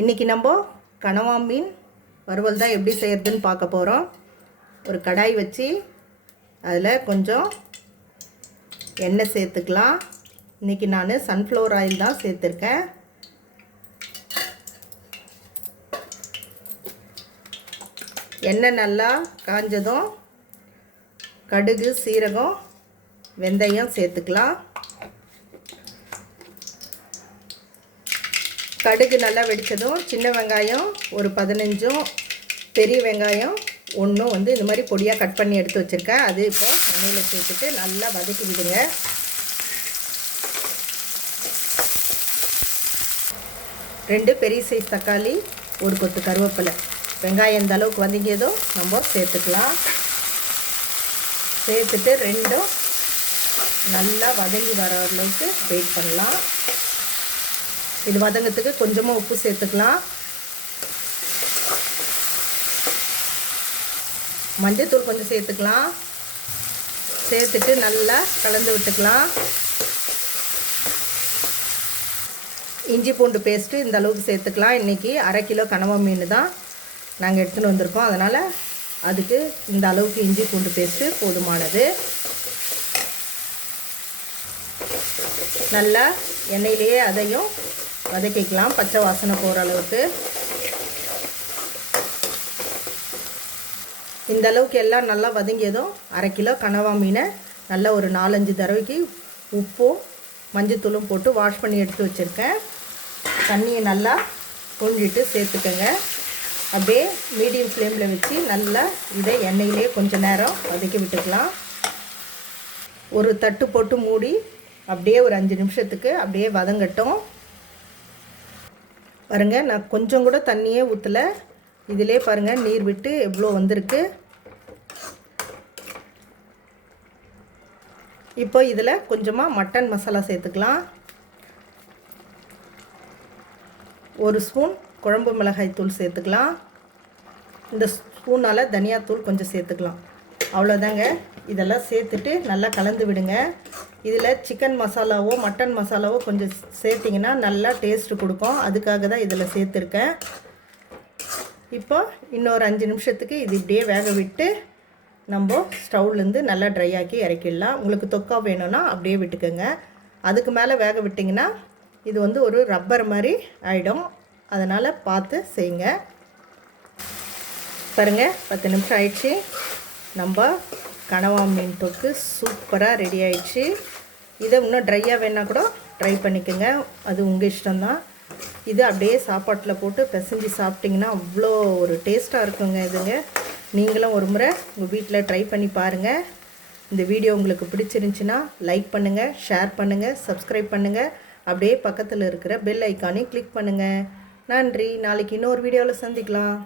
இன்றைக்கி நம்ம கனவா மீன் வறுவல் தான் எப்படி செய்கிறதுன்னு பார்க்க போகிறோம் ஒரு கடாய் வச்சு அதில் கொஞ்சம் எண்ணெய் சேர்த்துக்கலாம். இன்றைக்கி நான் சன்ஃப்ளவர் ஆயில் தான் சேர்த்துருக்கேன். எண்ணெய் நல்லா காஞ்சதும் கடுகு சீரகம் வெந்தயம் சேர்த்துக்கலாம். கடுகு நல்லா வெடித்ததும் சின்ன வெங்காயம் ஒரு பதினஞ்சும் பெரிய வெங்காயம் ஒன்றும் வந்து இந்த மாதிரி பொடியாக கட் பண்ணி எடுத்து வச்சுருக்கேன். அது இப்போ எண்ணெயில் சேர்த்துட்டு நல்லா வதக்கி விடுங்க. ரெண்டு பெரிய சைஸ் தக்காளி ஒரு கொத்து கருவேப்பிலை. வெங்காயம் இந்த அளவுக்கு வதங்கியதும் நம்ம சேர்த்துக்கலாம். சேர்த்துட்டு ரெண்டும் நல்லா வதங்கி வர அளவுக்கு வெயிட் பண்ணலாம். இது வதங்கத்துக்கு கொஞ்சமாக உப்பு சேர்த்துக்கலாம். மஞ்சத்தூள் கொஞ்சம் சேர்த்துக்கலாம். சேர்த்துட்டு நல்லா கலந்து விட்டுக்கலாம். இஞ்சி பூண்டு பேஸ்ட்டு இந்த அளவுக்கு சேர்த்துக்கலாம். இன்றைக்கி அரை கிலோ கனவா மீன் தான் நாங்கள் எடுத்துகிட்டு வந்திருக்கோம். அதனால் அதுக்கு இந்த அளவுக்கு இஞ்சி பூண்டு பேஸ்ட்டு போதுமானது. நல்லா எண்ணெயிலேயே அதையும் வதக்கிக்கலாம். பச்சை வாசனை போகிற அளவுக்கு. இந்த அளவுக்கு எல்லாம் நல்லா வதங்கியதும் அரை கிலோ கனவா மீனை நல்லா ஒரு நாலஞ்சு தடவைக்கு உப்பும் மஞ்சத்தூளும் போட்டு வாஷ் பண்ணி எடுத்து வச்சுருக்கேன். தண்ணியை நல்லா கொஞ்சிட்டு சேர்த்துக்கோங்க. அப்படியே மீடியம் ஃப்ளேமில் வச்சு நல்லா இதை எண்ணெயிலே கொஞ்சம் நேரம் வதக்கி விட்டுக்கலாம். ஒரு தட்டு போட்டு மூடி அப்படியே ஒரு அஞ்சு நிமிஷத்துக்கு அப்படியே வதங்கட்டும். பாருங்கள் நான் கொஞ்சம் கூட தண்ணியே ஊற்றலை இதிலே பாருங்கள் நீர் விட்டு எவ்வளோ வந்திருக்கு. இப்போ இதில் கொஞ்சமாக மட்டன் மசாலா சேர்த்துக்கலாம். ஒரு ஸ்பூன் குழம்பு மிளகாய் தூள் சேர்த்துக்கலாம். இந்த ஸ்பூனால் தனியாத்தூள் கொஞ்சம் சேர்த்துக்கலாம். அவ்வளோதாங்க இதெல்லாம் சேர்த்துட்டு நல்லா கலந்து விடுங்க. இதில் சிக்கன் மசாலாவோ மட்டன் மசாலாவோ கொஞ்சம் சேர்த்திங்கன்னா நல்லா டேஸ்ட்டு கொடுக்கும். அதுக்காக தான் இதில் சேர்த்துருக்கேன். இப்போ இன்னொரு அஞ்சு நிமிஷத்துக்கு இது இப்படியே வேக விட்டு நம்ம ஸ்டவ்லேருந்து நல்லா ட்ரை ஆக்கி இறக்கிடலாம். உங்களுக்கு தொக்கா வேணும்னா அப்படியே விட்டுக்கோங்க. அதுக்கு மேலே வேக விட்டிங்கன்னா இது வந்து ஒரு ரப்பர் மாதிரி ஆகிடும் அதனால் பார்த்து செய்யுங்க. பாருங்கள் பத்து நிமிஷம் ஆயிடுச்சு. நம்ம கனவா மீன் தொக்கு சூப்பராக ரெடி ஆயிடுச்சு. இதை இன்னும் ட்ரையாக வேணால் கூட ட்ரை பண்ணிக்கோங்க. அது உங்கள் இஷ்டம்தான். இது அப்படியே சாப்பாட்டில் போட்டு பிசைஞ்சு சாப்பிட்டிங்கன்னா அவ்வளோ ஒரு டேஸ்ட்டாக இருக்குங்க இதுங்க. நீங்களும் ஒரு முறை உங்கள் வீட்டில் ட்ரை பண்ணி பாருங்கள் இந்த வீடியோ உங்களுக்கு பிடிச்சிருந்துச்சின்னா லைக் பண்ணுங்கள் ஷேர் பண்ணுங்கள் சப்ஸ்கிரைப் பண்ணுங்கள் அப்படியே பக்கத்தில் இருக்கிற பெல் ஐக்கானே கிளிக் பண்ணுங்கள் நன்றி. நாளைக்கு இன்னொரு வீடியோவில் சந்திக்கலாம்.